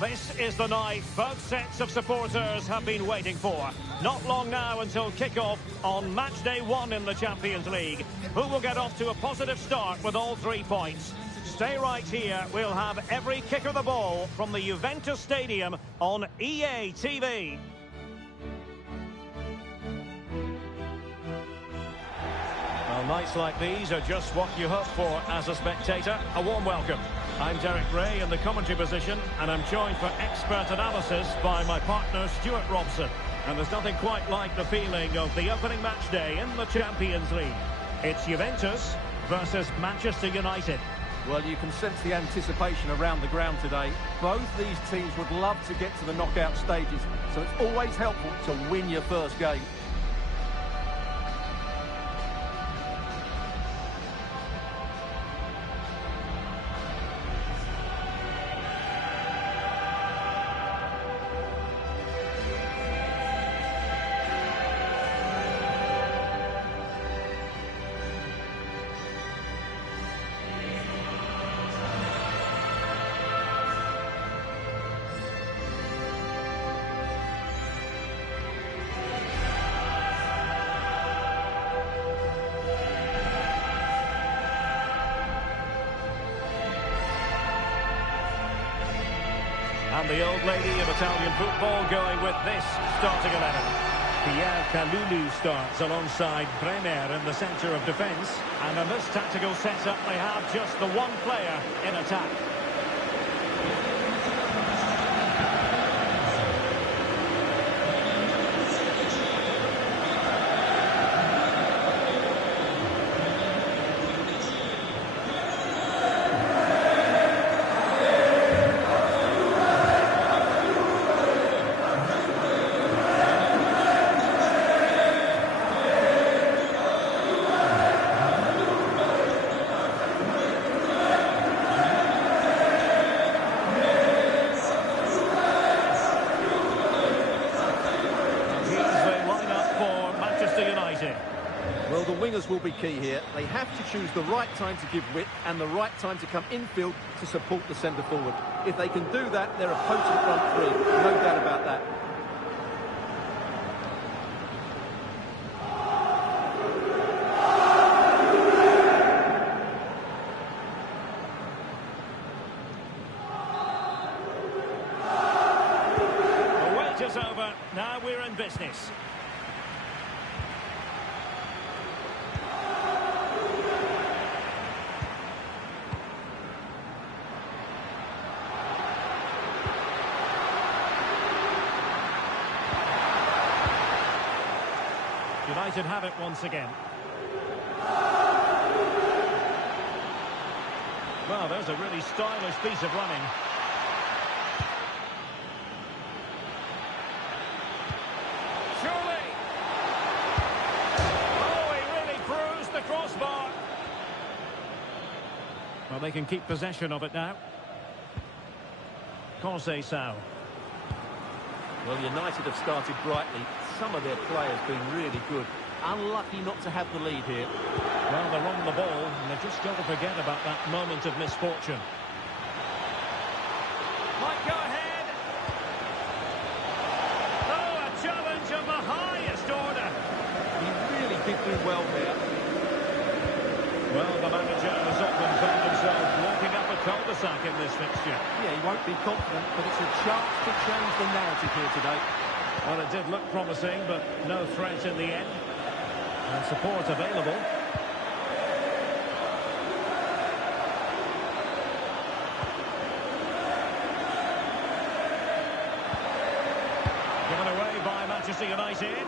This is the night both sets of supporters have been waiting for. Not long now until kick-off on match day 1 in the Champions League. Who will get off to a positive start with all 3 points? Stay right here. We'll have every kick of the ball from the Juventus Stadium on EA TV. Well, nights like these are just what you hope for as a spectator. A warm welcome. I'm Derek Ray in the commentary position, and I'm joined for expert analysis by my partner Stuart Robson. And there's nothing quite like the feeling of the opening match day in the Champions League. It's Juventus versus Manchester United. Well, you can sense the anticipation around the ground today. Both these teams would love to get to the knockout stages, so it's always helpful to win your first game. And the old lady of Italian football going with this starting 11. Calulu starts alongside Bremer in the centre of defence. And in this tactical setup, they have just the one player in attack. Well, the wingers will be key here. They have to choose the right time to give width and the right time to come infield to support the centre forward. If they can do that, they're a potent front three. No doubt about that. The wait is over. Now we're in business. United have it once again. Well, there's a really stylish piece of running. Surely! Oh, he really bruised the crossbar. Well, they can keep possession of it now. Conceição. Well, United have started brightly. Some of their players been really good. Unlucky not to have the lead here. Well, they're on the ball, and they've just got to forget about that moment of misfortune. Might go ahead. Oh, a challenge of the highest order. He really did do well there. Well, the manager has often found himself walking up a cul-de-sac in this fixture. Yeah, he won't be confident, but it's a chance to change the narrative here today. Well, it did look promising, but no threat in the end. And support available. Given away by Manchester United.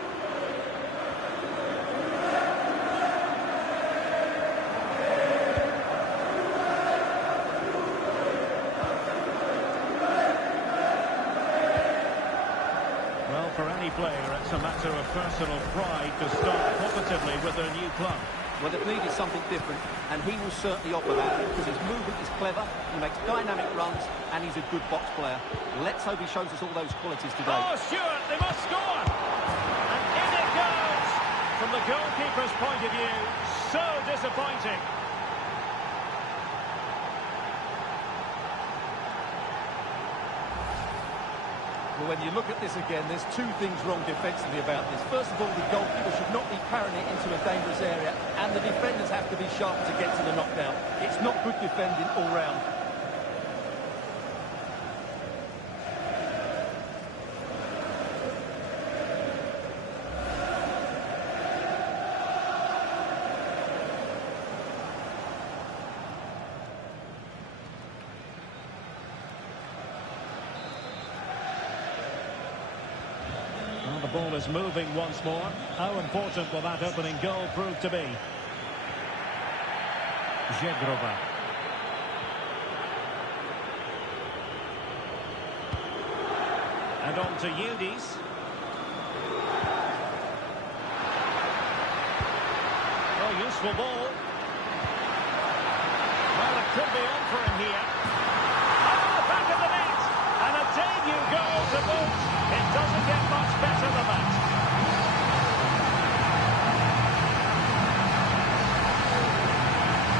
For any player, it's a matter of personal pride to start positively with their new club. Well, it needed something different, and he will certainly offer that, because his movement is clever, he makes dynamic runs, and he's a good box player. Let's hope he shows us all those qualities today. Oh, Stuart, they must score! And in it goes! From the goalkeeper's point of view, so disappointing. Well, when you look at this again, there's two things wrong defensively about this. First of all, the goalkeeper should not be parrying it into a dangerous area, and the defenders have to be sharp to get to the knockdown. It's not good defending all round. The ball is moving once more. How important will that opening goal prove to be? Żegrova. And on to Jullie. Oh, useful ball. Well, it could be on for him here. Oh, back of the net! And a debut goal to boot. It doesn't get much better than that.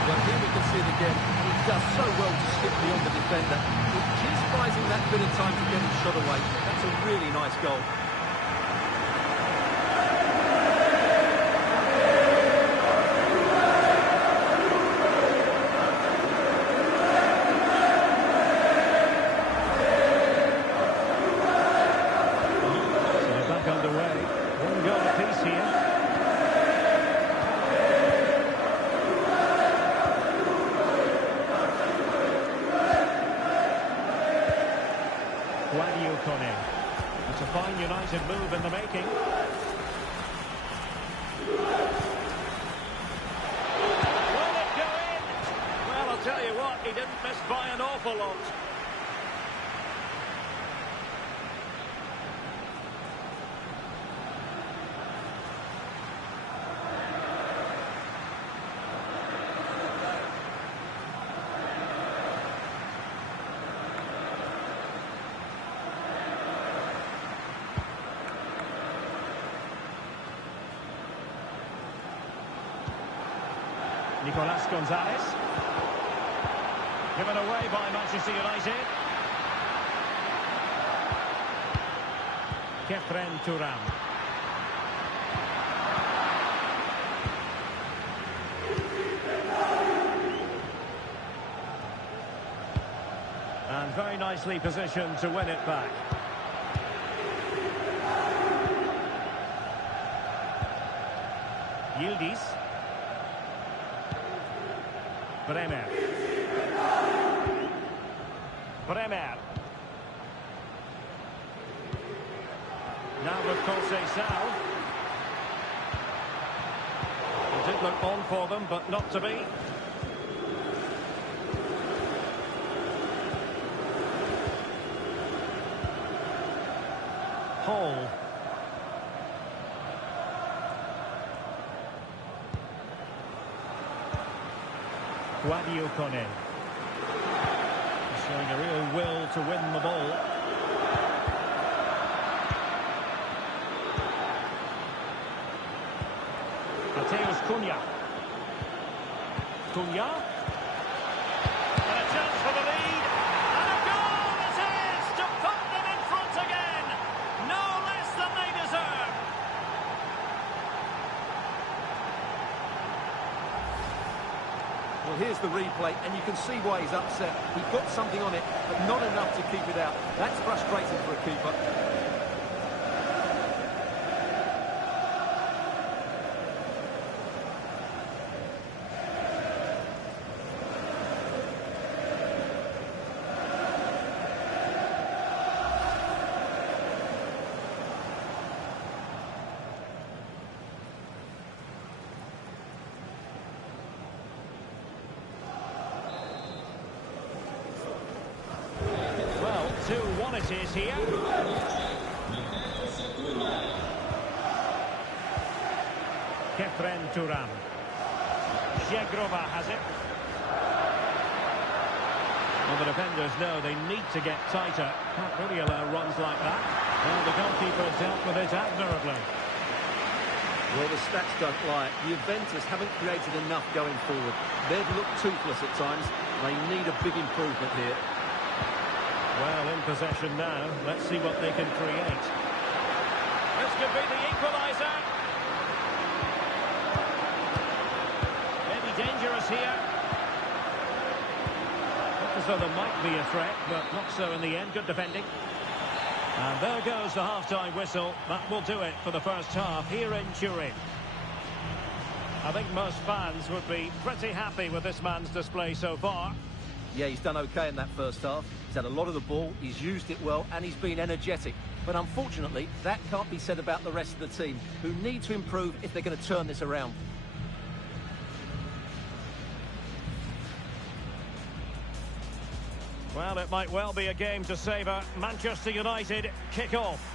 Well, here we can see it again. He does so well to skip beyond the defender. He's just biding that bit of time to get his shot away. That's a really nice goal. It's a fine United move in the making. Will it go in? Well, I'll tell you what, he didn't miss by an awful lot. Nicolas Gonzalez. Given away by Manchester United. Kefren Turam. And very nicely positioned to win it back. Yildiz. Bremer. Now with Conceição. It did look on for them, but not to be. Hall. Guadio Kone. Showing a real will to win the ball. Mateus Cunha. Cunha. And a chance for the lead. And a goal it is to put them in front again. No less than they deserve. Well, here's the replay, and you can see why he's upset. He got something on it, but not enough to keep it out. That's frustrating for a keeper. Well, 2-1 it is here. Kefren Turam. Żegrova has it. Well, the defenders know they need to get tighter. Can't really allow runs like that. Well, the goalkeeper dealt with it admirably. Well, the stats don't lie. The Juventus haven't created enough going forward. They've looked toothless at times. They need a big improvement here. Well, in possession now. Let's see what they can create. This could be the equaliser. Maybe dangerous here. Look as though there might be a threat, but not so in the end. Good defending. And there goes the half-time whistle. That will do it for the first half here in Turin. I think most fans would be pretty happy with this man's display so far. Yeah, he's done okay in that first half. He's had a lot of the ball, he's used it well, and he's been energetic. But unfortunately, that can't be said about the rest of the team, who need to improve if they're going to turn this around. Well, it might well be a game to savour. Manchester United kick off.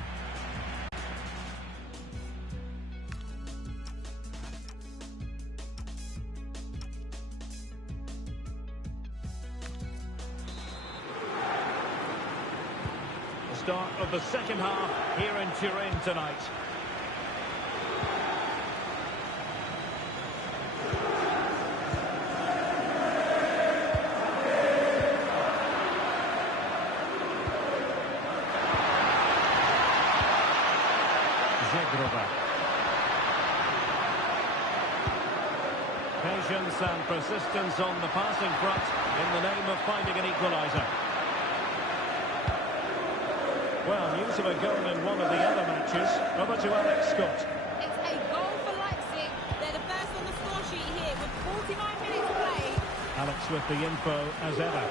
The start of the second half here in Turin tonight. Patience and persistence on the passing front in the name of finding an equaliser. Well, news of a goal in one of the other matches. Over to Alex Scott. It's a goal for Leipzig. They're the first on the score sheet here with 49 minutes played. Alex with the info as ever.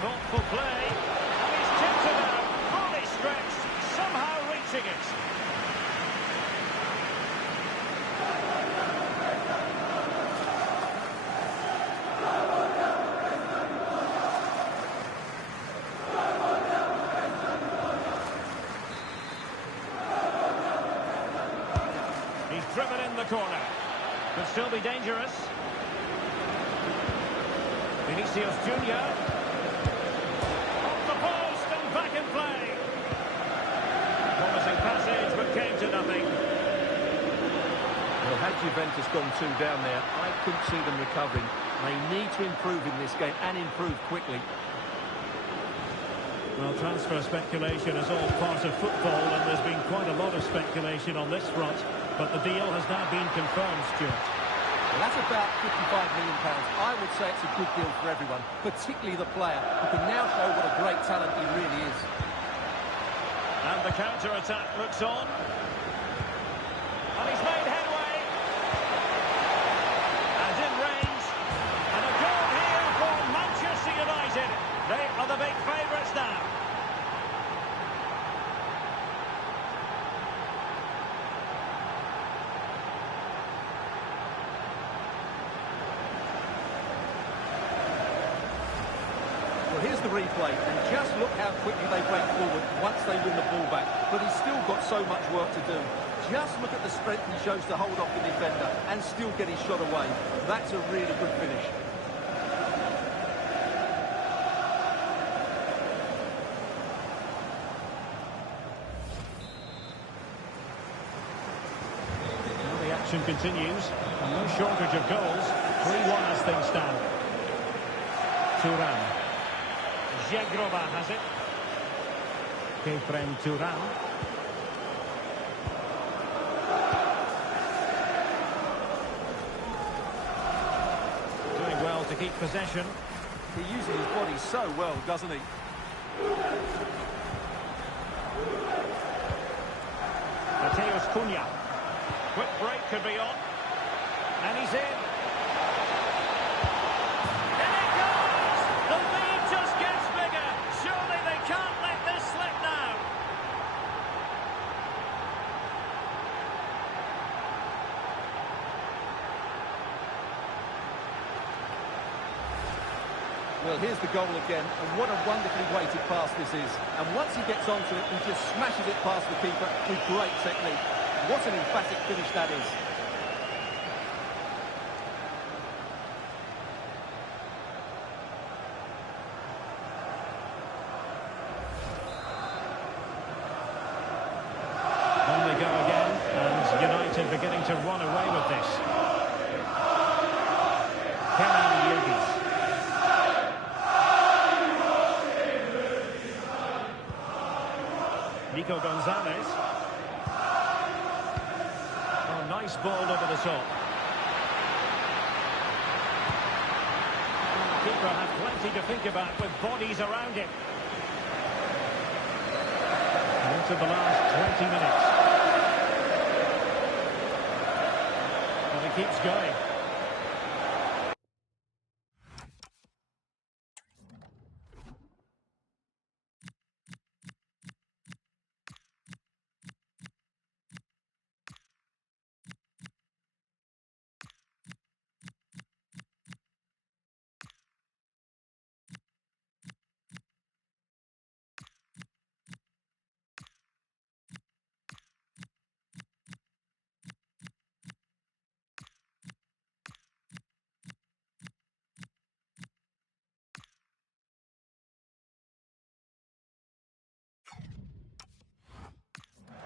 Thoughtful play. And he's tipped it out. Fully stretched. Somehow reaching it. Driven in the corner. Could still be dangerous. Vinicius Junior. Off the post and back in play. Promising passage, but came to nothing. Well, had Juventus gone 2 down there, I couldn't see them recovering. They need to improve in this game and improve quickly. Well, transfer speculation is all part of football, and there's been quite a lot of speculation on this front. But the deal has now been confirmed, Stuart. Well, that's about £55 million. I would say it's a good deal for everyone, particularly the player, who can now show what a great talent he really is. And the counter-attack looks on. And he's made headway. And in range. And a goal here for Manchester United. They are the big favourites now. Here's the replay, and just look how quickly they break forward once they win the ball back. But he's still got so much work to do. Just look at the strength he shows to hold off the defender and still get his shot away. That's a really good finish. Well, the action continues, and no shortage of goals. 3-1 as things stand. Thuram. Jagrova has it. Kefren Thuram. Doing well to keep possession. He uses his body so well, doesn't he? Mateus Cunha. Quick break could be on. And he's in. Well, here's the goal again, and what a wonderfully weighted pass this is. And once he gets onto it, he just smashes it past the keeper with great technique. What an emphatic finish that is. On they go again, and United beginning to run away with this. Gonzalez. Oh, nice ball over the top. The keeper had plenty to think about with bodies around him. And into the last 20 minutes. And he keeps going.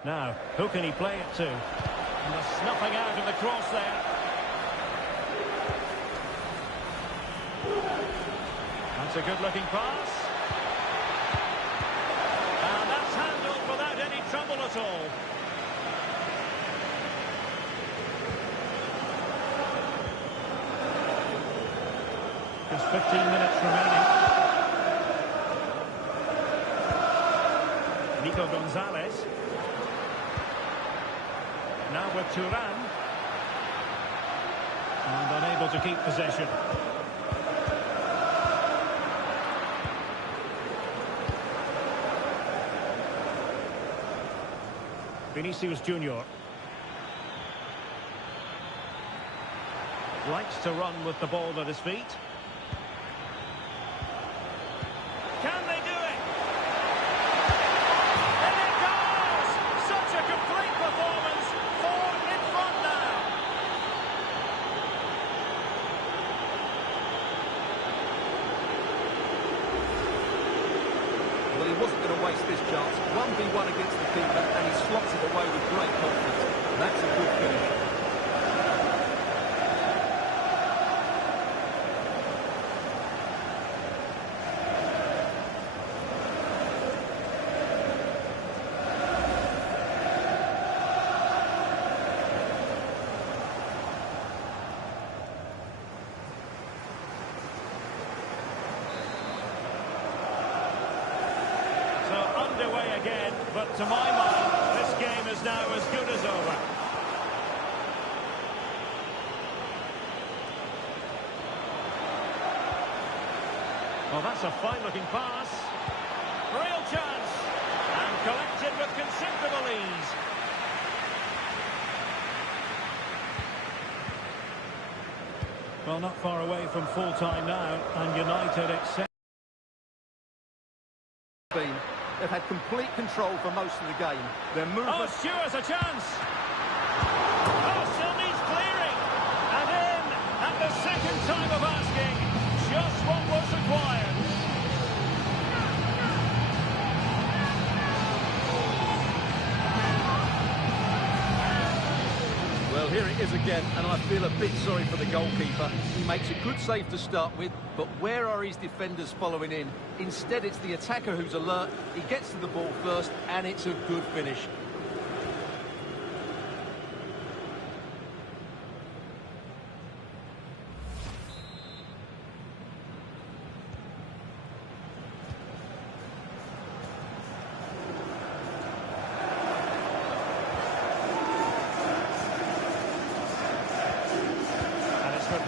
Now, who can he play it to? And the snuffing out of the cross there. That's a good-looking pass. And that's handled without any trouble at all. Just 15 minutes remaining. Nico Gonzalez. Now with Turan. And unable to keep possession. Vinicius Junior. Likes to run with the ball at his feet. Can they do it? And it goes! Such a complete performance. 4 in front now. Well, he wasn't going to waste this chance. 1v1 against the keeper, and he slots it away with great confidence. That's a good finish. Underway again, but to my mind, this game is now as good as over. Well, that's a fine-looking pass. Real chance. And collected with considerable ease. Well, not far away from full-time now, and United accept. They've had complete control for most of the game. Their movement... Oh, Stewart's a chance! Oh, still needs clearing! And in at the second time of asking, just what was required. Well, here it is again, and I feel a bit sorry for the goalkeeper. He makes a good save to start with, but where are his defenders following in? Instead, it's the attacker who's alert. He gets to the ball first, and it's a good finish.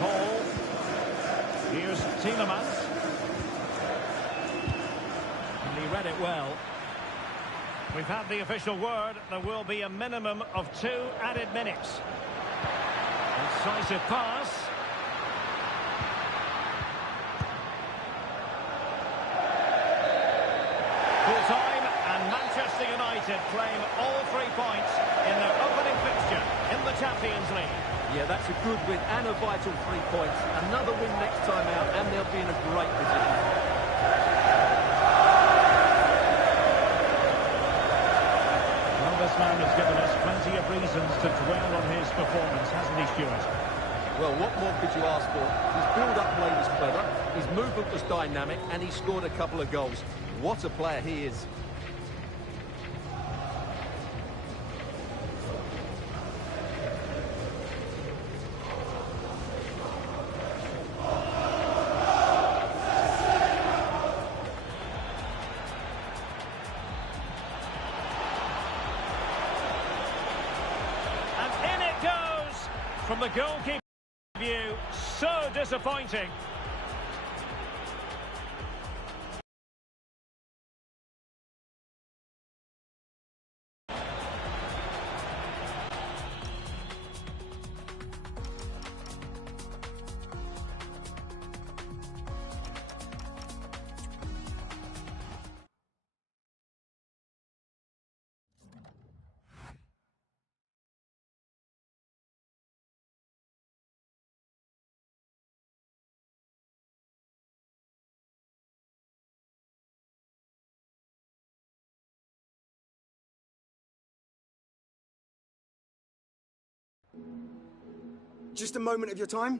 Ball. Here's Tielemans. And he read it well. We've had the official word. There will be a minimum of 2 added minutes. Incisive pass. Full time, and Manchester United claim all 3 points in their opening fixture in the Champions League. Yeah, that's a good win and a vital 3 points. Another win next time out, and they'll be in a great position. Well, this man has given us plenty of reasons to dwell on his performance, hasn't he, Stuart? Well, what more could you ask for? His build-up play was clever, his movement was dynamic, and he scored a couple of goals. What a player he is. From the goalkeeper view, so disappointing. Just a moment of your time.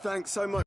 Thanks so much.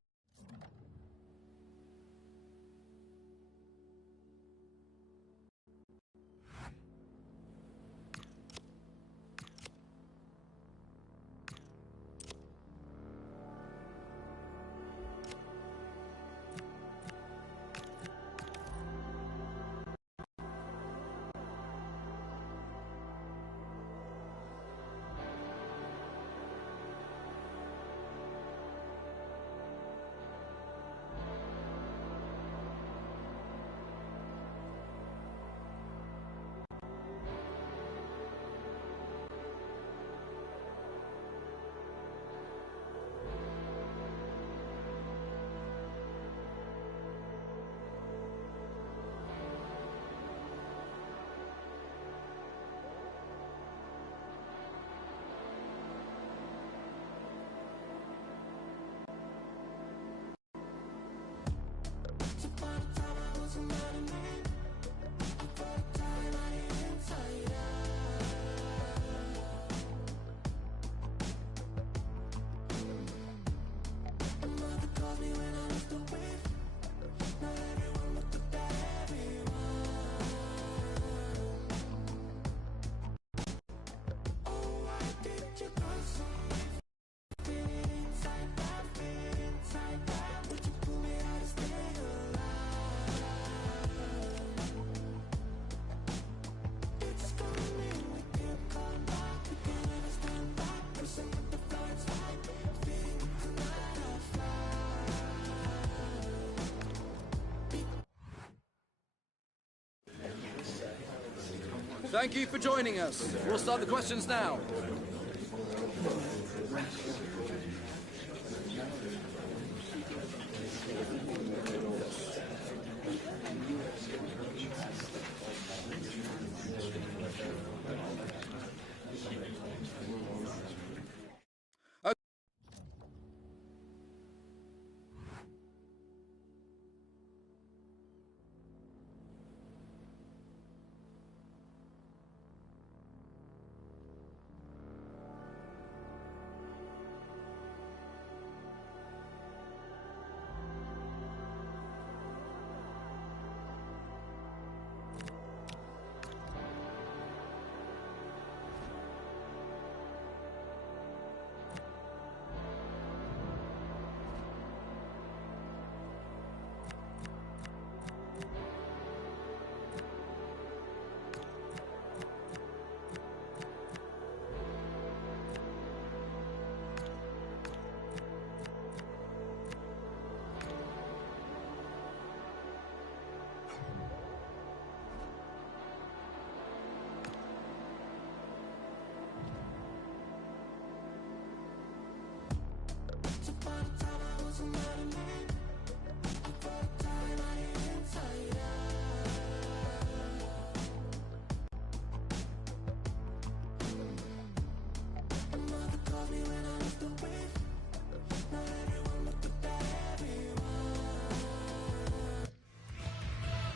Thank you for joining us. We'll start the questions now.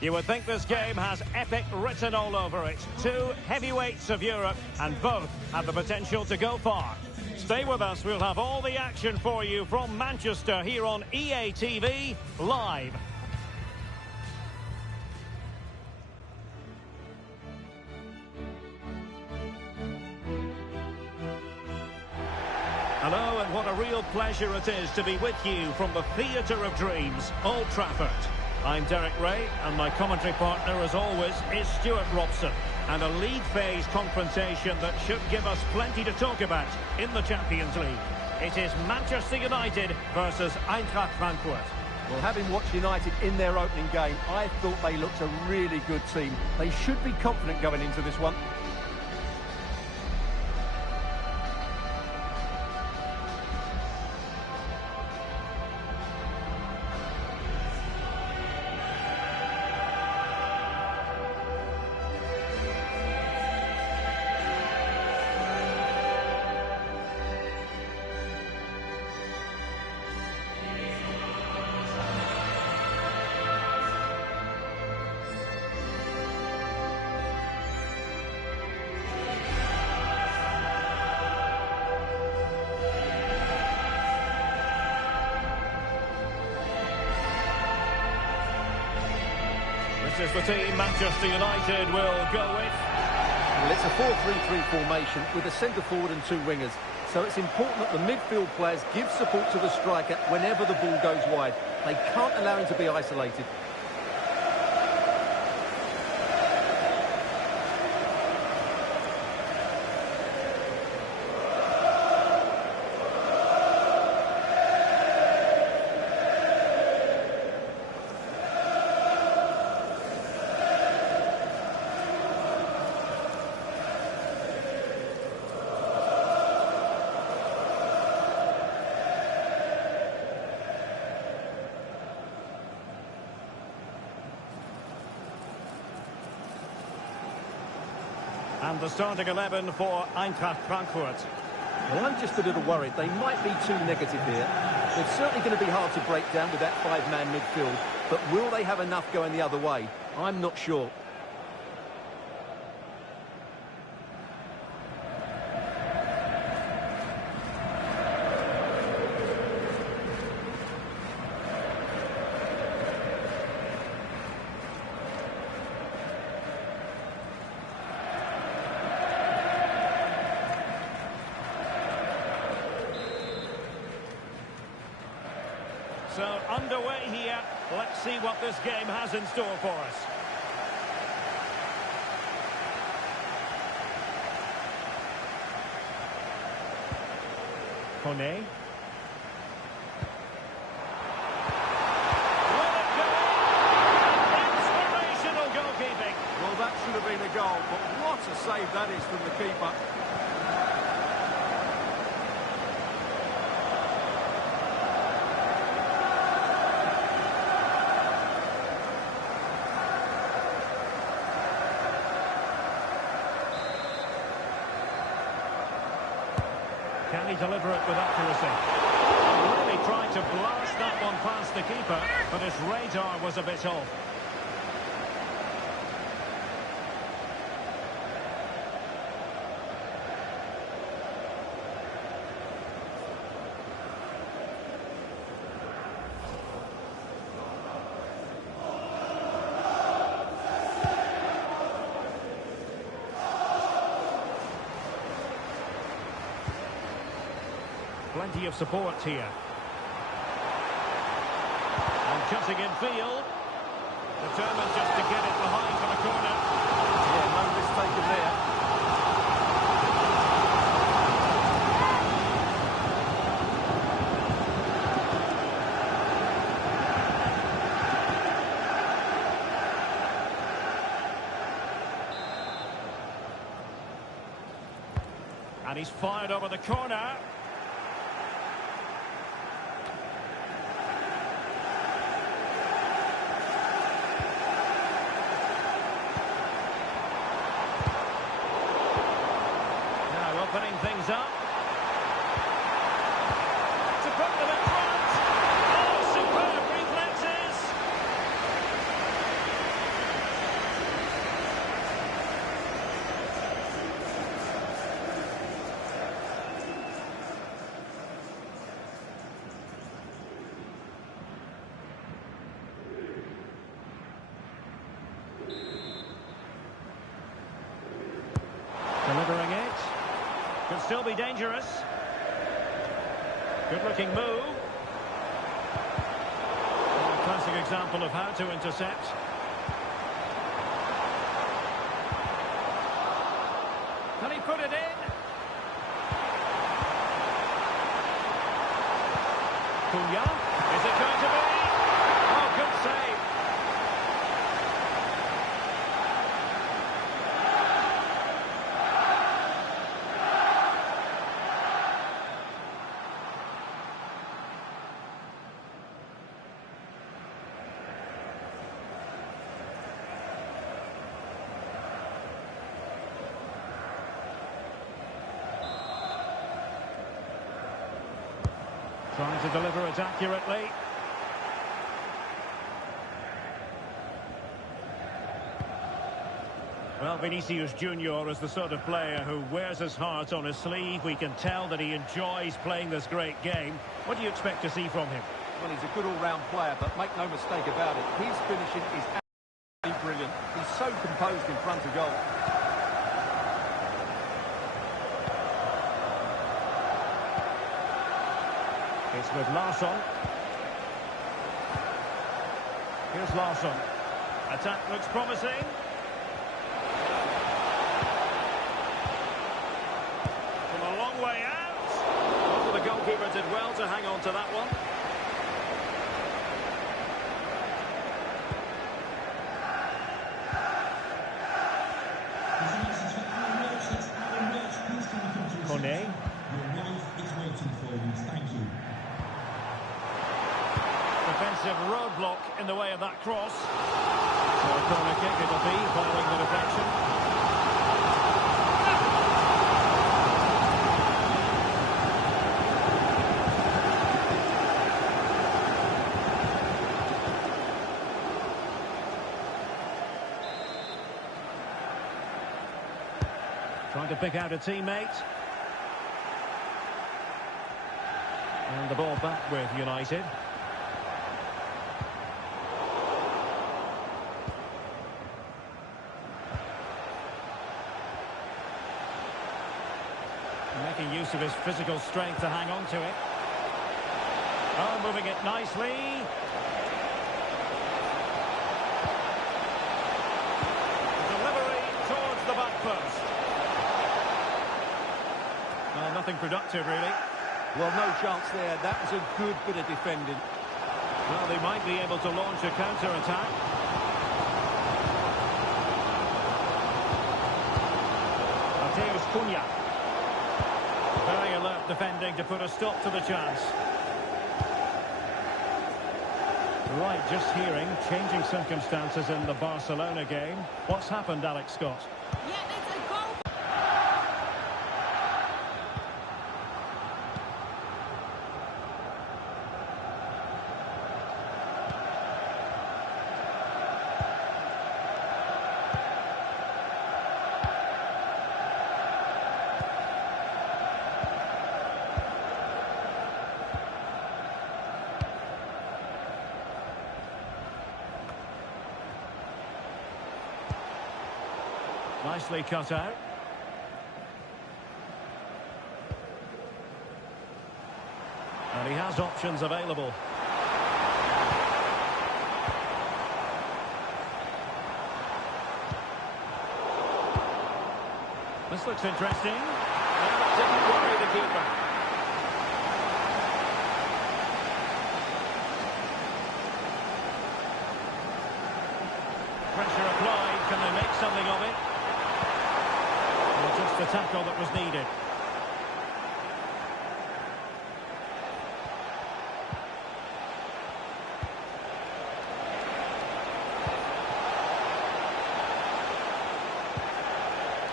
You would think this game has epic written all over it. Two heavyweights of Europe, and both have the potential to go far. Stay with us. We'll have all the action for you from Manchester here on EA TV Live. Hello, and what a real pleasure it is to be with you from the Theatre of Dreams, Old Trafford. I'm Derek Ray, and my commentary partner, as always, is Stuart Robson. And a league phase confrontation that should give us plenty to talk about in the Champions League. It is Manchester United versus Eintracht Frankfurt. Well, having watched United in their opening game, I thought they looked a really good team. They should be confident going into this one. This is the team Manchester United will go with. Well, it's a 4-3-3 formation with a centre forward and two wingers. So it's important that the midfield players give support to the striker whenever the ball goes wide. They can't allow him to be isolated. And the starting 11 for Eintracht Frankfurt. Well, I'm just a little worried. They might be too negative here. It's certainly going to be hard to break down with that five-man midfield. But will they have enough going the other way? I'm not sure. So underway here. Let's see what this game has in store for us. Kone. Inspirational goalkeeping. Well, that should have been a goal, but what a save that is from the keeper. Can he deliver it with accuracy? He really tried to blast that one past the keeper, but his radar was a bit off. Plenty of support here. And cutting in field. Determined just to get it behind for the corner. Yeah, no risk taken there. And he's fired over the corner. Opening things up. To put them in front. Oh, superb reflexes. still be dangerous. Good-looking move. A classic example of how to intercept. Can he put it in? Cunha. Is it going to be? Oh, good save. Trying to deliver it accurately. Well, Vinicius Junior is the sort of player who wears his heart on his sleeve. We can tell that he enjoys playing this great game. What do you expect to see from him? Well, he's a good all-round player, but make no mistake about it, his finishing is absolutely brilliant. He's so composed in front of goal. It's with Larsson. Here's Larsson. Attack looks promising. From a long way out. Oh, the goalkeeper did well to hang on to that one. Kone. Defensive roadblock in the way of that cross. So a corner kick it'll be, following the deflection. Trying to pick out a teammate. And the ball back with United. Making use of his physical strength to hang on to it. Oh, moving it nicely. Delivery towards the back post. Well, nothing productive, really. Well, no chance there. That was a good bit of defending. Well, they might be able to launch a counter-attack. Mateus Cunha. Very alert defending to put a stop to the chance. Right, just hearing, changing circumstances in the Barcelona game. What's happened, Alex Scott? Yeah, it's a goal. Nicely cut out. And he has options available. This looks interesting. And that didn't worry the keeper. Pressure applied. Can they make something of it? Just the tackle that was needed.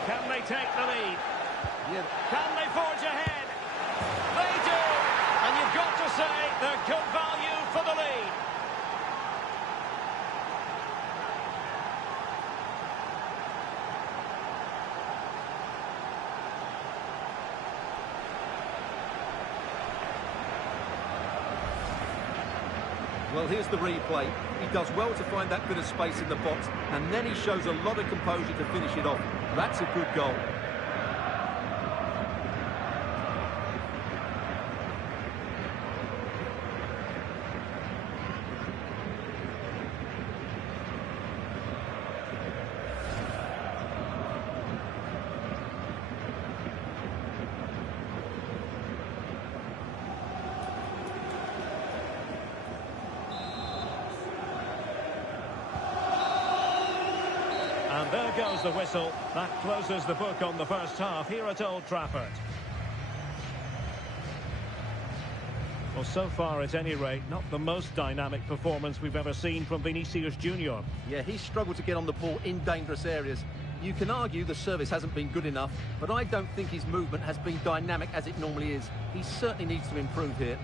Can they take the lead? Yeah. Can they forge ahead? They do! And you've got to say they're good value for the lead. Well, here's the replay. He does well to find that bit of space in the box, and then he shows a lot of composure to finish it off. That's a good goal. there goes the whistle. That closes the book on the first half here at Old Trafford. Well, so far, at any rate, not the most dynamic performance we've ever seen from Vinicius Junior. Yeah, he's struggled to get on the ball in dangerous areas. You can argue the service hasn't been good enough, but I don't think his movement has been dynamic as it normally is. He certainly needs to improve here.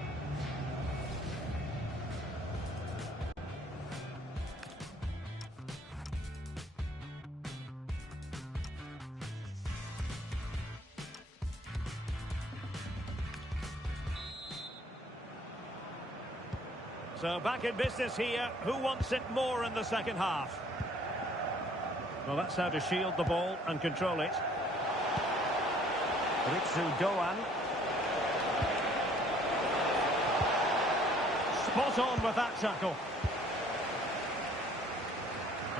So back in business here. Who wants it more in the second half? Well, that's how to shield the ball and control it. Ritsu Doan. Spot on with that tackle.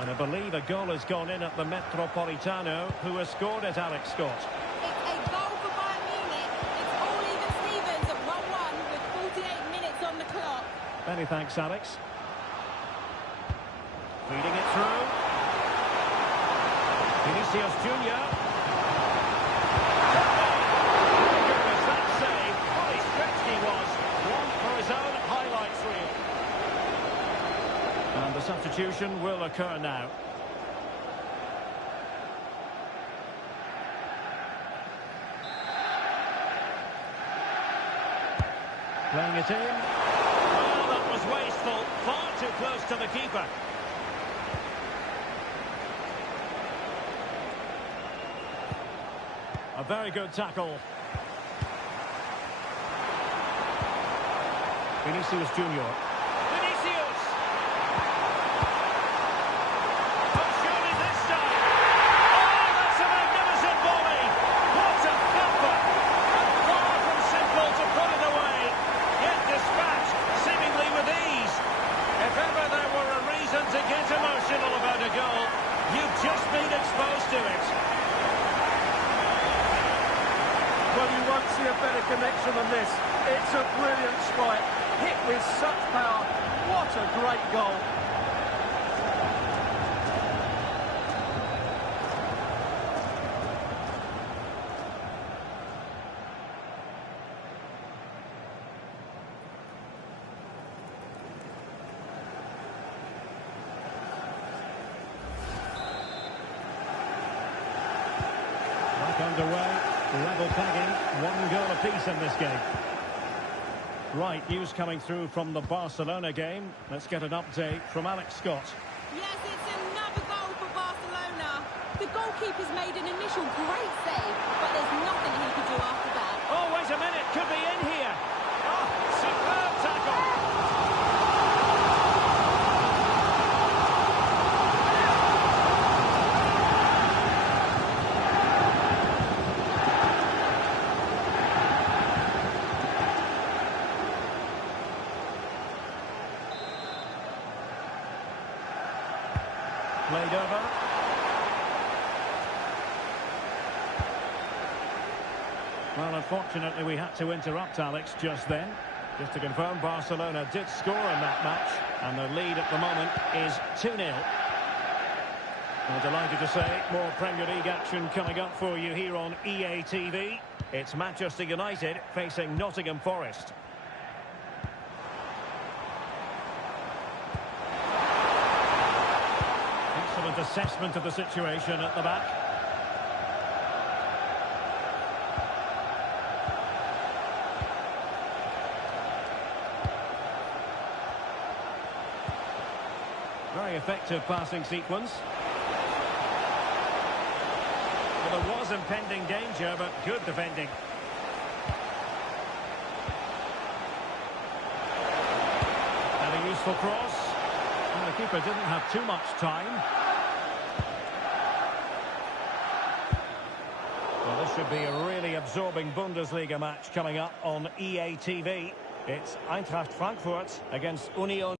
And I believe a goal has gone in at the Metropolitano. Who has scored it, Alex Scott? It's a goal for Bayern Munich. It's all even Stevens at 1-1 with 48 minutes on the clock. Many thanks, Alex. Feeding it through. Vinicius Junior. My goodness, that save. What a stretched he was. One for his own highlights reel. And the substitution will occur now. Playing it in. Well, that was wasteful. Far too close to the keeper. A very good tackle. Vinicius Junior. Vinicius! Oh, surely this time! Oh, that's a magnificent volley! What a thumper! And far from simple to put it away. Yet dispatched, seemingly with ease. If ever there were a reason to get emotional about a goal, you've just been exposed to it. Well, you won't see a better connection than this. It's a brilliant strike, hit with such power. What a great goal. Back underway. Level pegging, 1 goal apiece in this game. Right, news coming through from the Barcelona game. Let's get an update from Alex Scott. Yes, it's another goal for Barcelona. The goalkeeper's made an initial great save, but there's nothing he could do after that. Oh, wait a minute, could be in here. Oh, superb tackle. Played over. Well, unfortunately, we had to interrupt Alex just then. Just to confirm, Barcelona did score in that match, and their lead at the moment is 2-0. I'm delighted to say more Premier League action coming up for you here on EA TV. It's Manchester United facing Nottingham Forest. Excellent assessment of the situation at the back. Very effective passing sequence. Well, there was impending danger, but good defending. And a useful cross. And the keeper didn't have too much time. Well, this should be a really absorbing Bundesliga match coming up on EA TV. It's Eintracht Frankfurt against Union.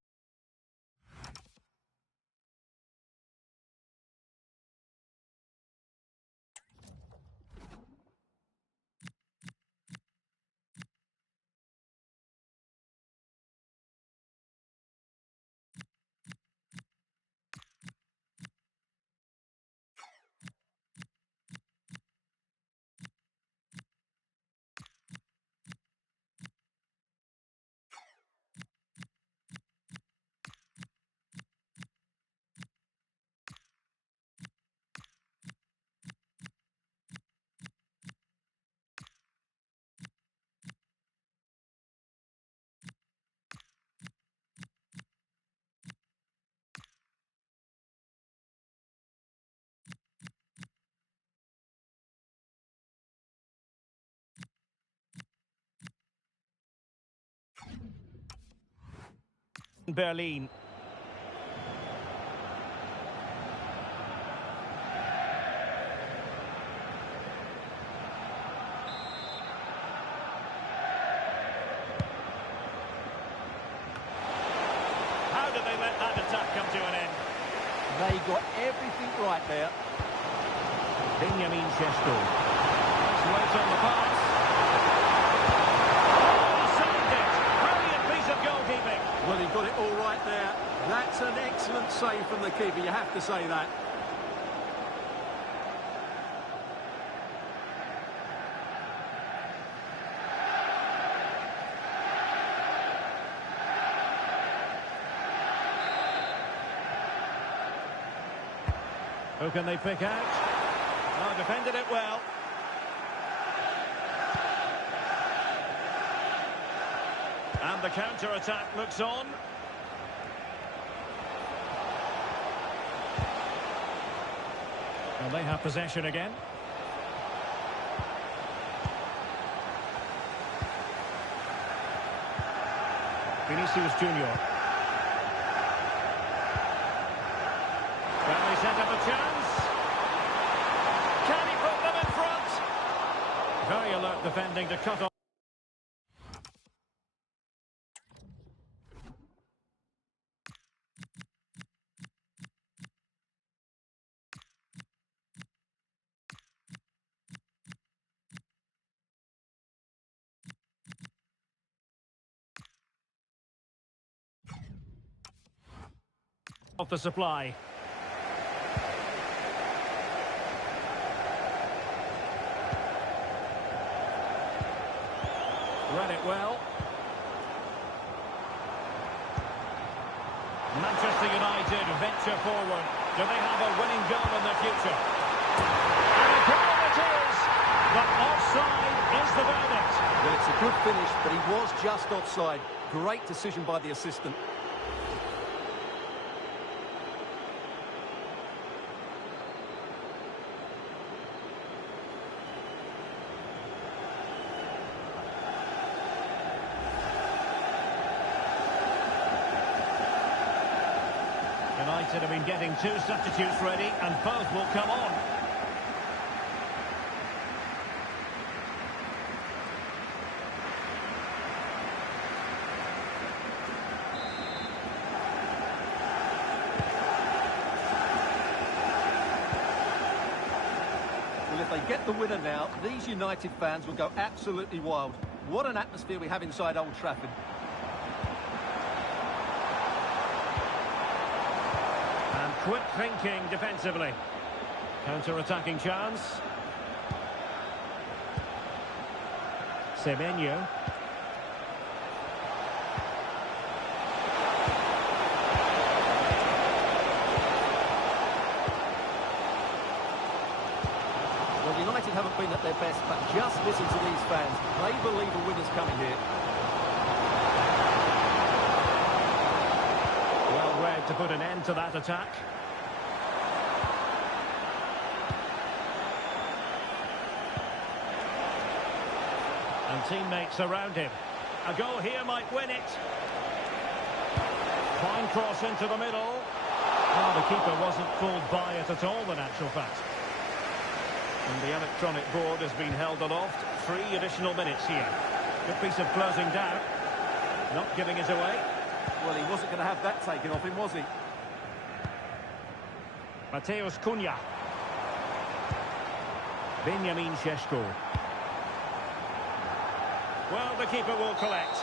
Berlin. How did they let that attack come to an end? They got everything right there. Benjamin Šeško. Wait on the pass. Oh, saved it. Brilliant piece of goalkeeping. Well, he got it all right there. That's an excellent save from the keeper, you have to say that. Who can they pick out? Oh, defended it well. And the counter-attack looks on. Well, they have possession again. Vinicius Junior. Well, they set up a chance. Can he put them in front? Very alert defending to cut off. Off the supply. Read it well. Manchester United venture forward. Do they have a winning goal in the future? And a goal it is! But offside is the verdict. Well, it's a good finish, but he was just offside. Great decision by the assistant. United have been getting two substitutes ready, and both will come on. Well, if they get the winner now, these United fans will go absolutely wild. What an atmosphere we have inside Old Trafford. Quick thinking defensively. Counter-attacking chance. Semenyo. Well, United haven't been at their best, but just listen to these fans. They believe a winner's coming here. Well read to put an end to that attack. And teammates around him. A goal here might win it. Fine cross into the middle. Oh, the keeper wasn't fooled by it at all, in actual fact. And the electronic board has been held aloft. 3 additional minutes here. Good piece of closing down. Not giving it away. Well, he wasn't going to have that taken off him, was he? Mateus Cunha. Benjamin Šeško. Well, the keeper will collect.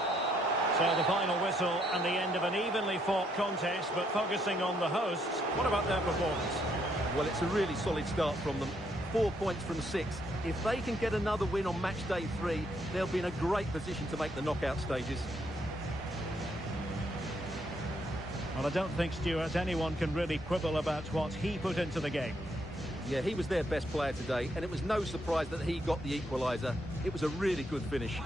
So the final whistle and the end of an evenly fought contest, but focusing on the hosts, what about their performance? Well, it's a really solid start from them. 4 points from 6. If they can get another win on match day 3, they'll be in a great position to make the knockout stages. Well, I don't think, Stuart, anyone can really quibble about what he put into the game. Yeah, he was their best player today, and it was no surprise that he got the equaliser. It was a really good finish.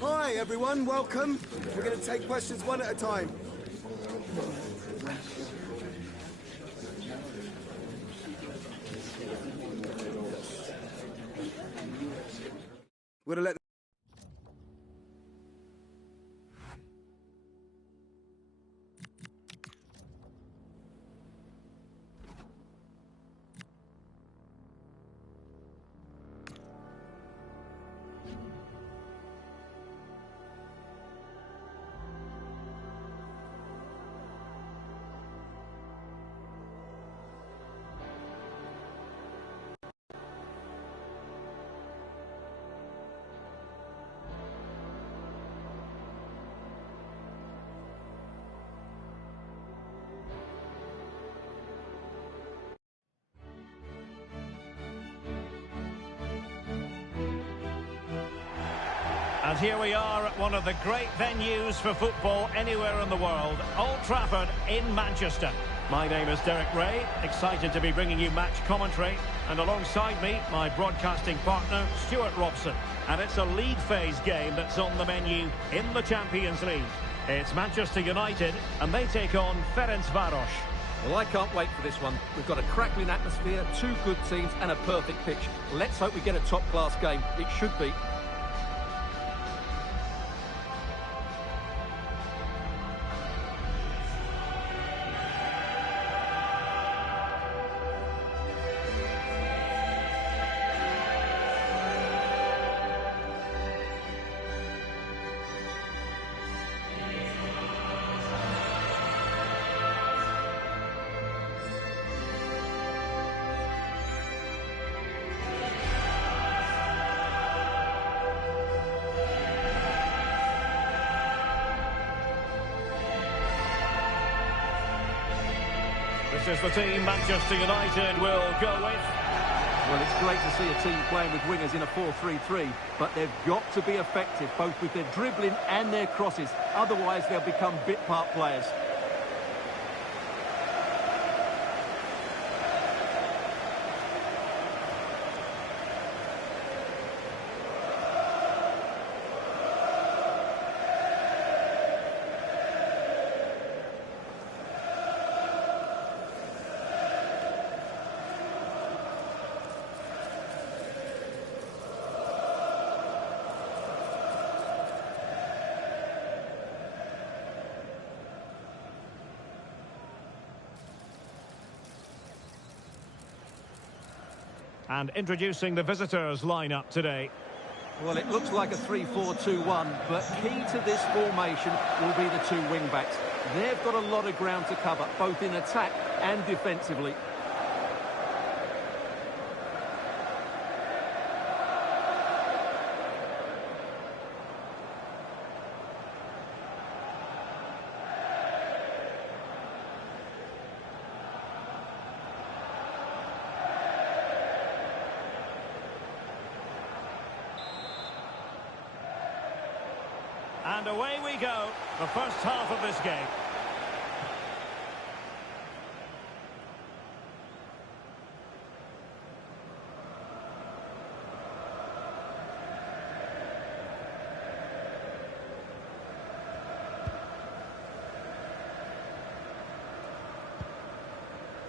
Hi everyone, welcome. We're going to take questions one at a time. We're going to let And here we are at one of the great venues for football anywhere in the world, Old Trafford in Manchester. My name is Derek Ray, excited to be bringing you match commentary, and alongside me, my broadcasting partner, Stuart Robson. And it's a league phase game that's on the menu in the Champions League. It's Manchester United, and they take on Ferencváros. Well, I can't wait for this one. We've got a crackling atmosphere, two good teams, and a perfect pitch. Let's hope we get a top-class game. It should be. This is the team Manchester United will go with. Well, it's great to see a team playing with wingers in a 4-3-3, but they've got to be effective, both with their dribbling and their crosses. Otherwise, they'll become bit-part players. And introducing the visitors lineup today. Well, it looks like a 3-4-2-1, but key to this formation will be the two wing-backs. They've got a lot of ground to cover, both in attack and defensively. And away we go, the first half of this game.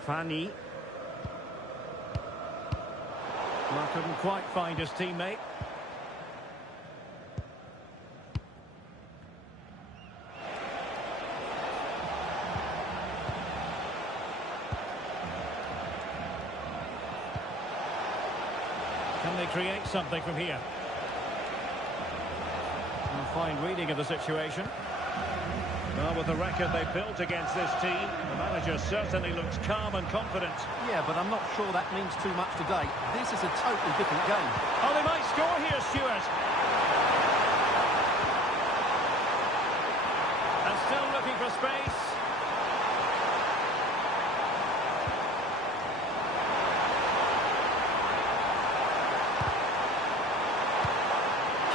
Fanny. Well, couldn't quite find his teammate. Can they create something from here? A fine reading of the situation. Well, with the record they built against this team, the manager certainly looks calm and confident. Yeah, but I'm not sure that means too much today. This is a totally different game. Oh, they might score here, Stuart. And still looking for space.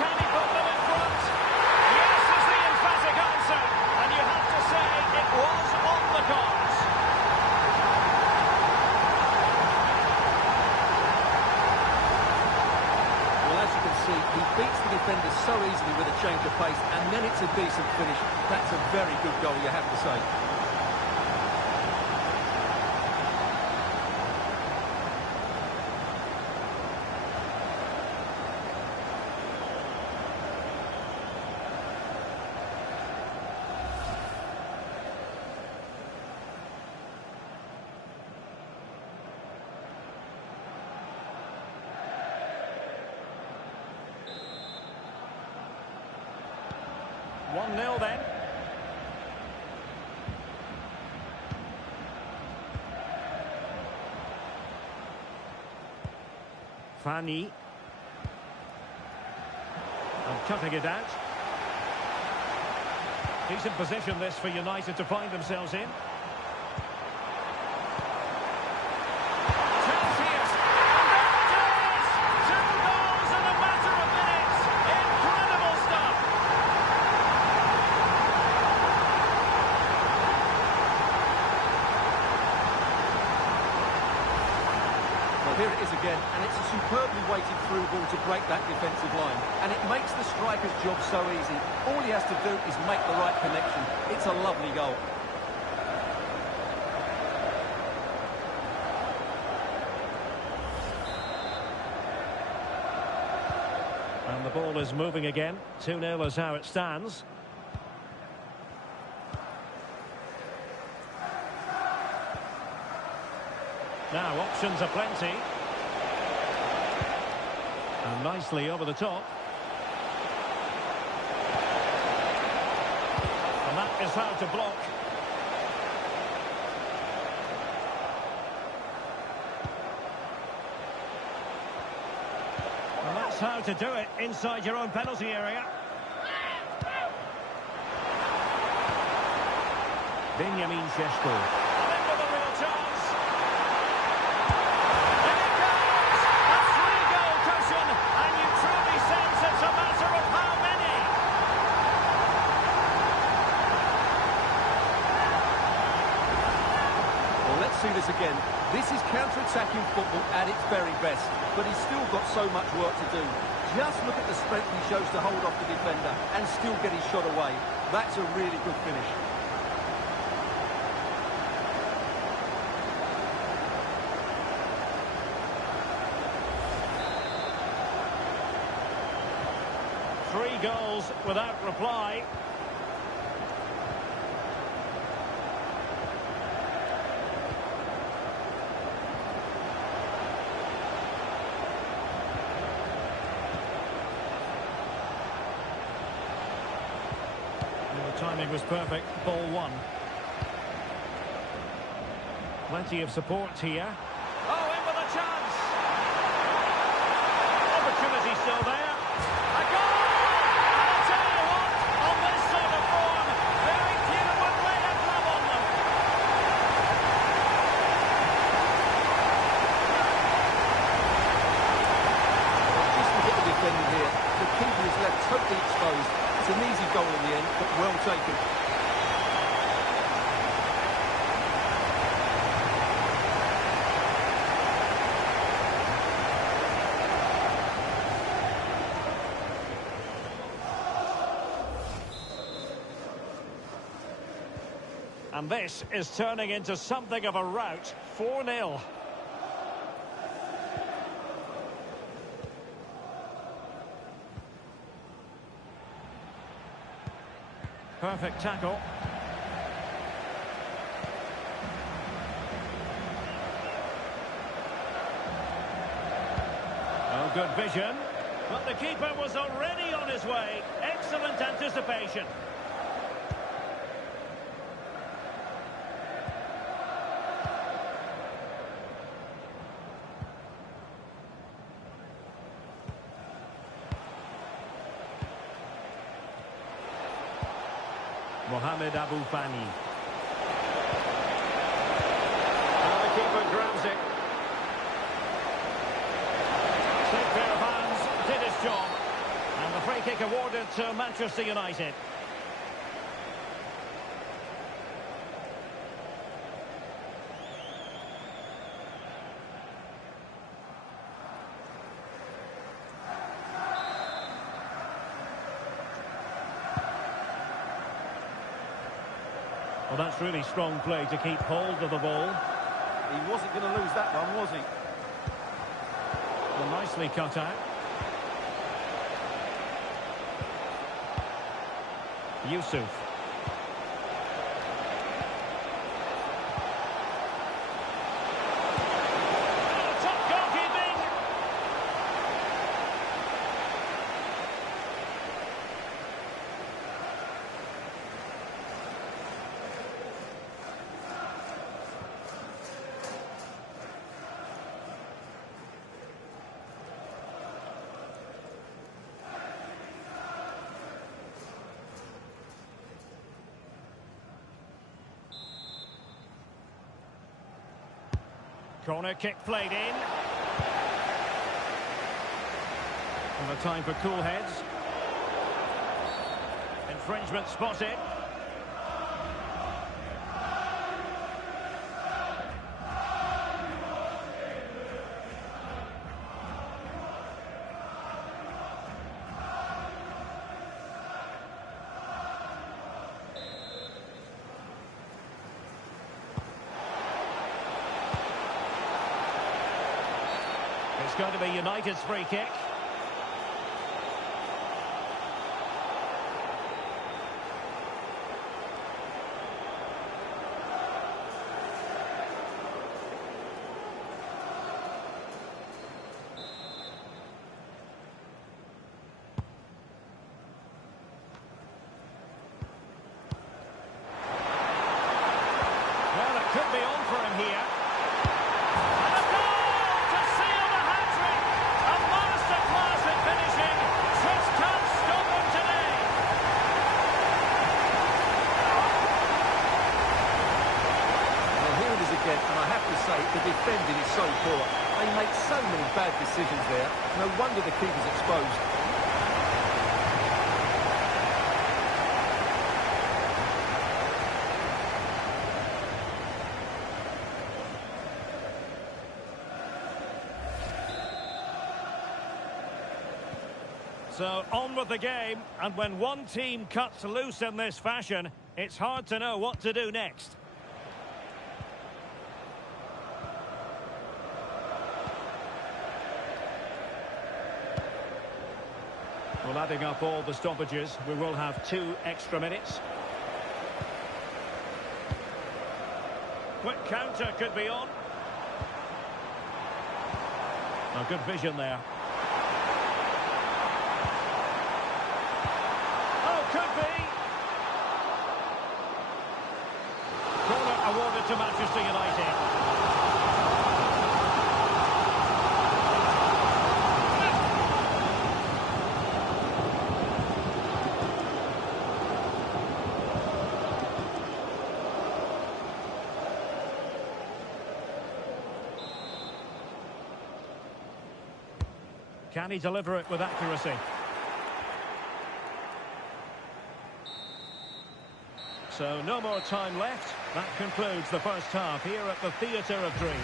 Can he put them in front? Yes is the emphatic answer. And you have to say it was on the cards. Well, as you can see, he beats the defender so easily with a change of pace, and then it's a decent finish. That's a very good goal, you have to say. One 0 then. Fanny. And cutting it out. Decent position this for United to find themselves in. Chance here. And there it is! 2 goals in a matter of minutes. Incredible stuff. Well, here it is again, and it's a superbly weighted through ball to break that defensive line. And it makes the striker's job so easy. All he has to do is make the right connection. It's a lovely goal. And the ball is moving again. 2-0 is how it stands. Now, options are plenty. And nicely over the top. And that is how to block. And that's how to do it inside your own penalty area. Benjamin Šeško. And in with a real chance. And it goes! A 3-goal cushion, and you truly sense it's a matter of how many. Well, let's see this again. This is counter-attacking football at its very best, but he's still got so much work to do. Just look at the strength he shows to hold off the defender and still get his shot away. That's a really good finish. Three goals without reply. The timing was perfect. Ball one. Plenty of support here. Oh, in with a chance. Opportunity still there. A goal! And I'll tell you what, on this sort of form, very few would lay a glove on them. Just look at the defender here. The keeper is left totally exposed. It's an easy goal in the end, but well taken. And this is turning into something of a rout. 4-0. Perfect tackle. Oh, good vision. But the keeper was already on his way. Excellent anticipation. Mohamed Abu Fani. And the keeper grabs it. Safe pair of hands, did his job. And the free kick awarded to Manchester United. Well, that's really strong play to keep hold of the ball. He wasn't going to lose that one, was he? Well, nicely cut out. Yusuf. Oh, top goalkeeping! Corner kick played in. And a time for cool heads. Infringement spotted. It's going to be United's free kick. Well, it could be on for him here. And I have to say, the defending is so poor. They make so many bad decisions there. No wonder the keeper's exposed. So on with the game, and when one team cuts loose in this fashion, it's hard to know what to do next. Well, adding up all the stoppages, we will have 2 extra minutes. Quick counter could be on. A good vision there. Oh, could be. Corner awarded to Manchester United. Can he deliver it with accuracy? So no more time left. That concludes the first half here at the Theatre of Dreams.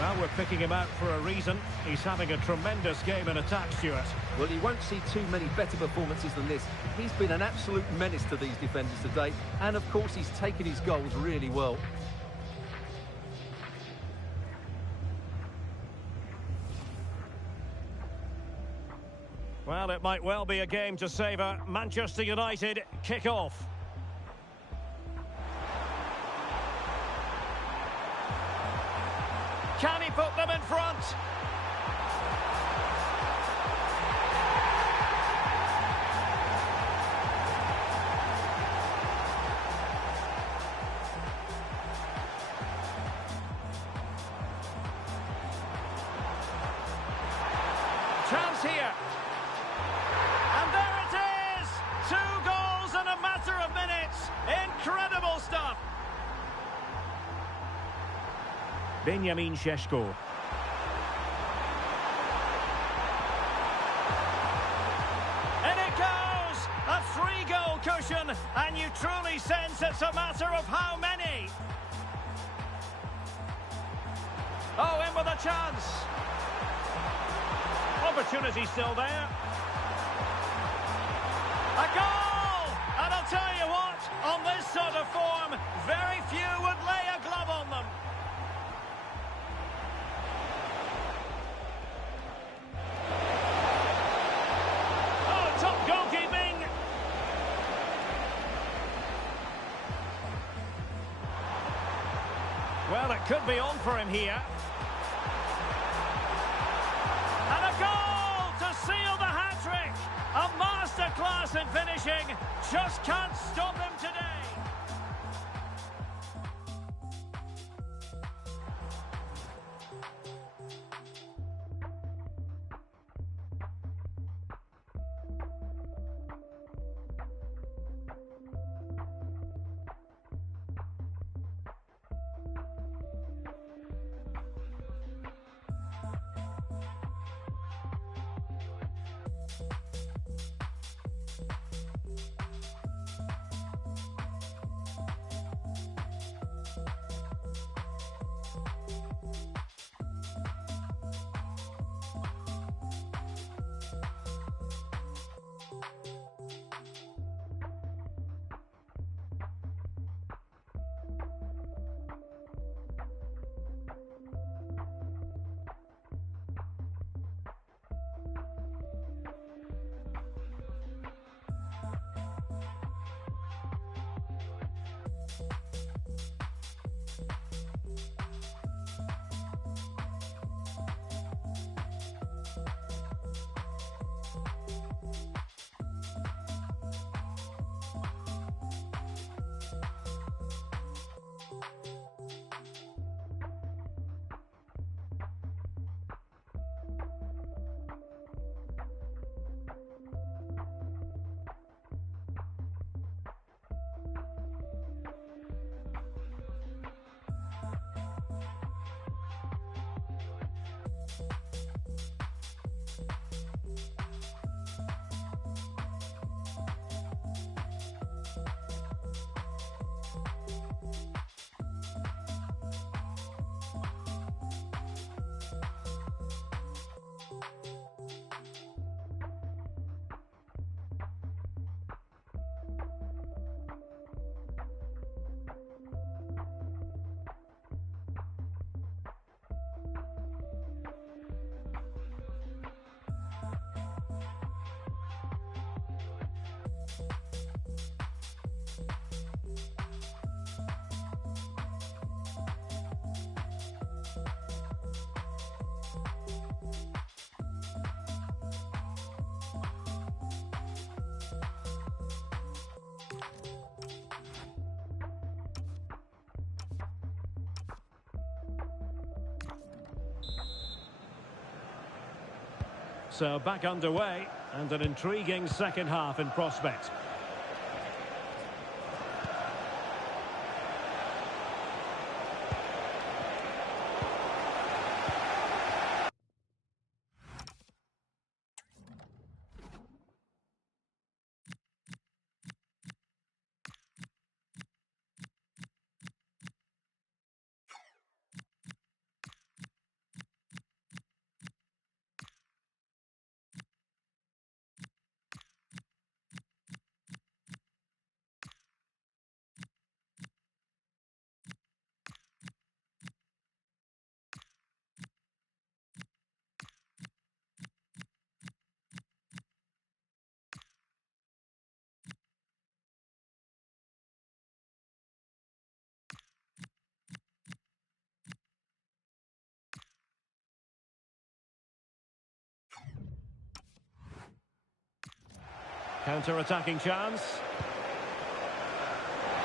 Well, we're picking him out for a reason. He's having a tremendous game in attack, Stuart. Well, you won't see too many better performances than this. He's been an absolute menace to these defenders today. And, of course, he's taken his goals really well. Well, it might well be a game to savour. Manchester United kick off. Can he put them in front? Chance here. And there it is! 2 goals in a matter of minutes. Incredible stuff. Benjamin Šeško. In it goes! A 3-goal cushion, and you truly sense it's a matter of how many. Oh, in with a chance. Opportunity still there. A goal! And I'll tell you what, on this sort of form, very few would lay a glove on them. Oh, top goalkeeping! Well, it could be on for him here. And a goal to seal the hat-trick! A masterclass in finishing. Just can't stop him today. So back underway, and an intriguing second half in prospect. Counter-attacking chance.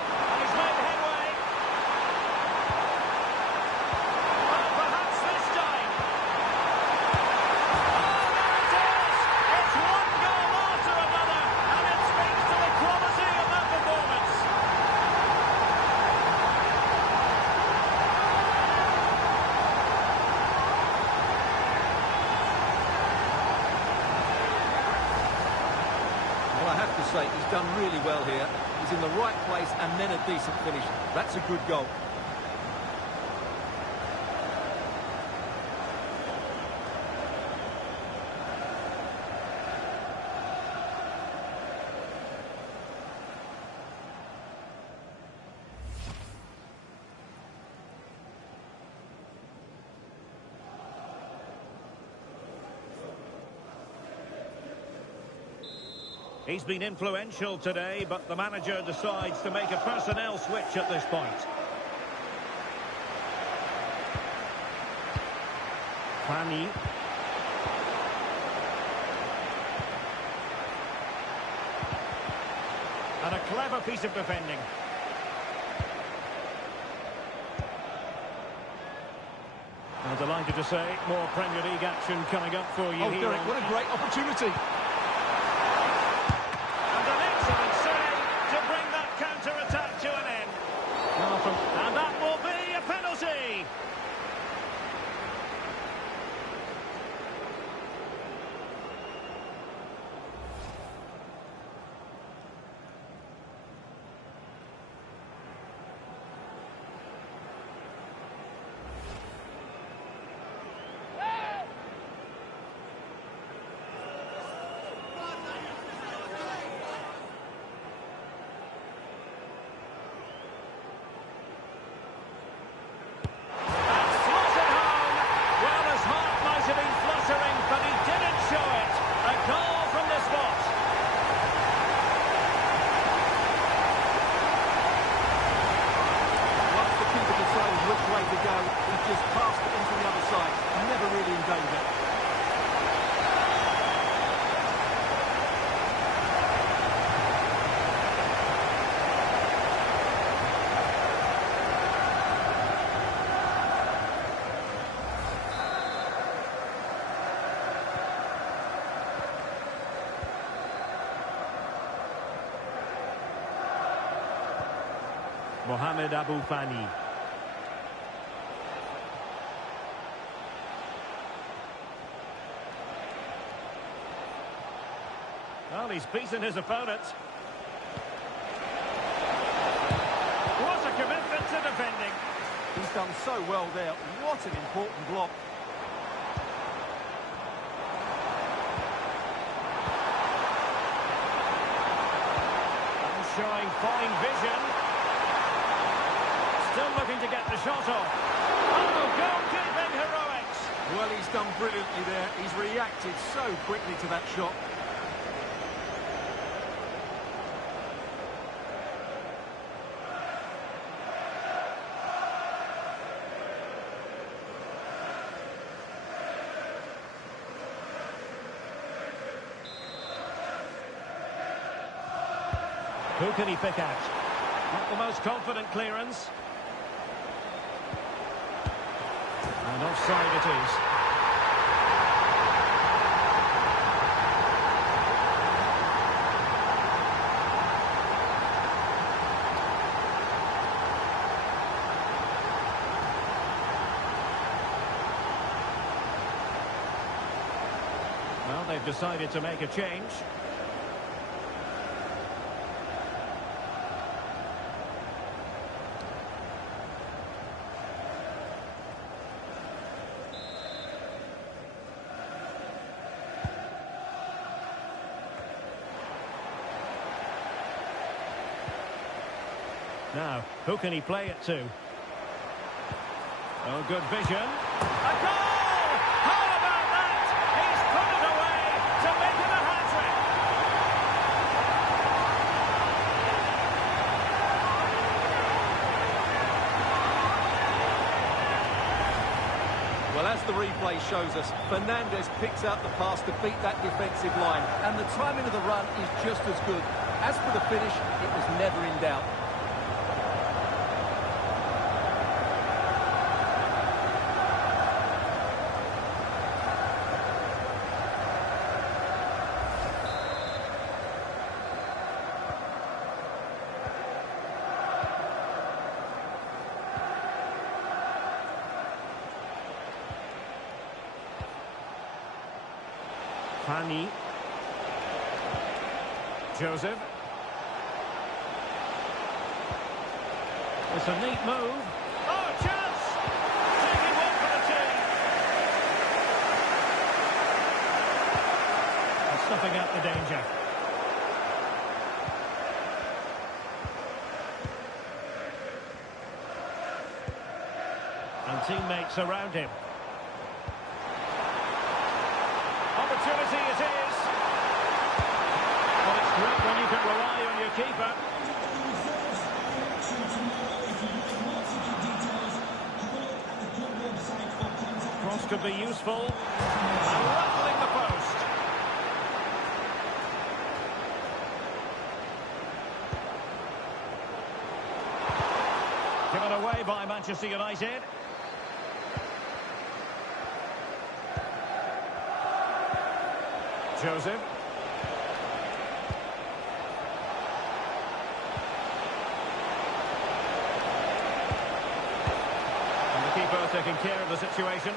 And he's made headway. Well, perhaps this time. Oh, there it is! It's one goal after another, and it speaks to the quality of that performance. Well, I have to say, he's done really well here. He's in the right place and then a decent finish. That's a good goal. He's been influential today, but the manager decides to make a personnel switch at this point. Fanny. And a clever piece of defending. I'm delighted to say, more Premier League action coming up for you Oh, here. Derek, what a great opportunity. Counter-attack to an end. And that will be a penalty. Just passed it into the other side. Never really in danger. Mohamed Abu Fani. Well, he's beaten his opponent. What a commitment to defending. He's done so well there. What an important block. And showing fine vision. Still looking to get the shot off. Oh, goalkeeping heroics. Well, he's done brilliantly there. He's reacted so quickly to that shot. Who can he pick out? Not the most confident clearance. And offside it is. Well, they've decided to make a change. Now, who can he play it to? Oh, good vision. A goal! How about that? He's put it away to make it a hat-trick. Well, as the replay shows us, Fernandes picks out the pass to beat that defensive line, and the timing of the run is just as good. As for the finish, it was never in doubt. Fanny. Joseph. It's a neat move. Oh, a chance! Taking one for the team. And snuffing out the danger. And teammates around him. Opportunity it is. Well, it's great when you can rely on your keeper. Cross could be useful. And rattling the post. Given away by Manchester United. Joseph. And the keeper taking care of the situation.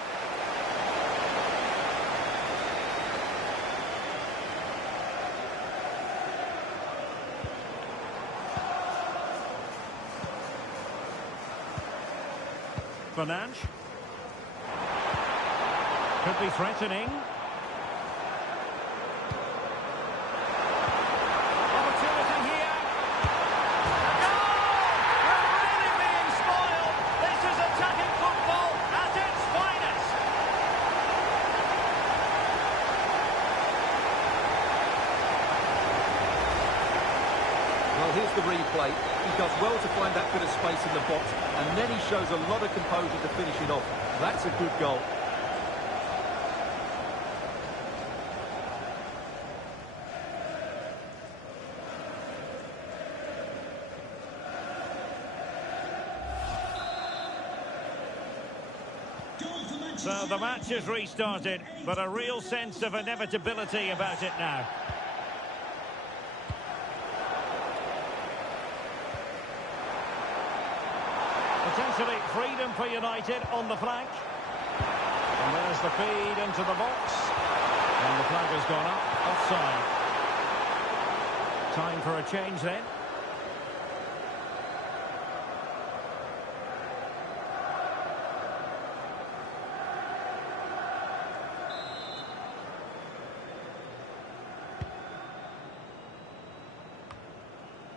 Fernandes. Could be threatening. Here's the replay. He does well to find that bit of space in the box, and then he shows a lot of composure to finish it off. That's a good goal. So the match is restarted, but a real sense of inevitability about it now. Potentially freedom for United on the flank. And there's the feed into the box. And the flag has gone up, offside. Time for a change then.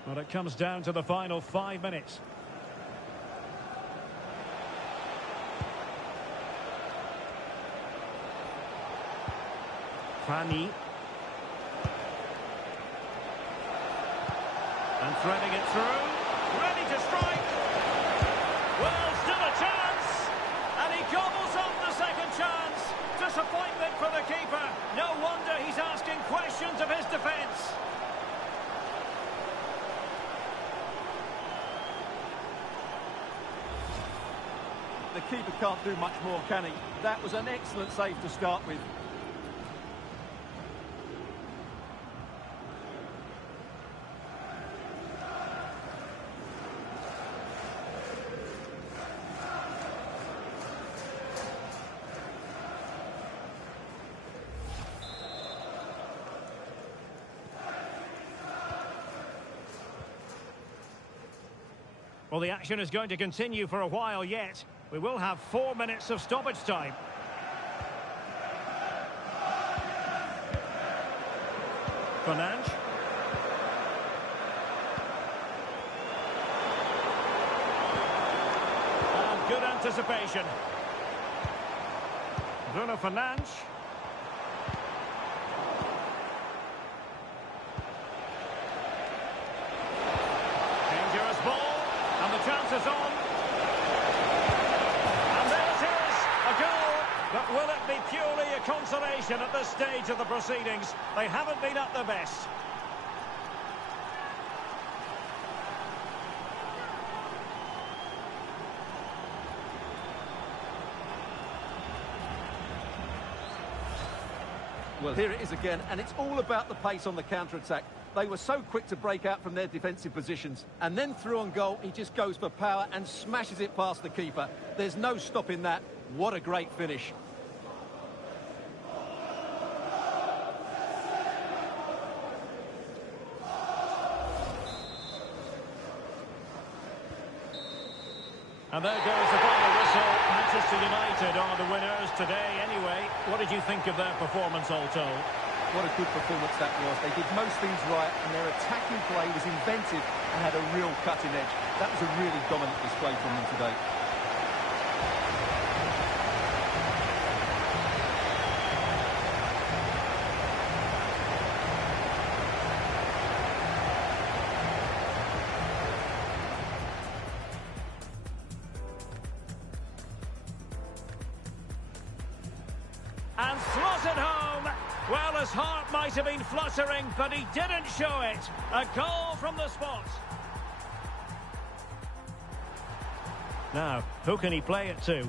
Well, it comes down to the final 5 minutes. Fanny. And threading it through. Ready to strike. Well, still a chance. And he gobbles up the second chance. Disappointment for the keeper. No wonder he's asking questions of his defence. The keeper can't do much more, can he? That was an excellent save to start with. Well, the action is going to continue for a while yet. We will have 4 minutes of stoppage time. Fernandes. And good anticipation. Bruno Fernandes. Dangerous ball. And the chance is on. And there it is, a goal opposition at this stage of the proceedings. They haven't been at their best. Well, here it is again, and it's all about the pace on the counter-attack. They were so quick to break out from their defensive positions. And then through on goal, he just goes for power and smashes it past the keeper. There's no stopping that. What a great finish. And there goes the final whistle. Manchester United are the winners today anyway. What did you think of their performance all told? What a good performance that was. They did most things right, and their attacking play was inventive and had a real cutting edge. That was a really dominant display from them today. And slots it home. Well, his heart might have been fluttering, but he didn't show it. A goal from the spot. Now, who can he play it to?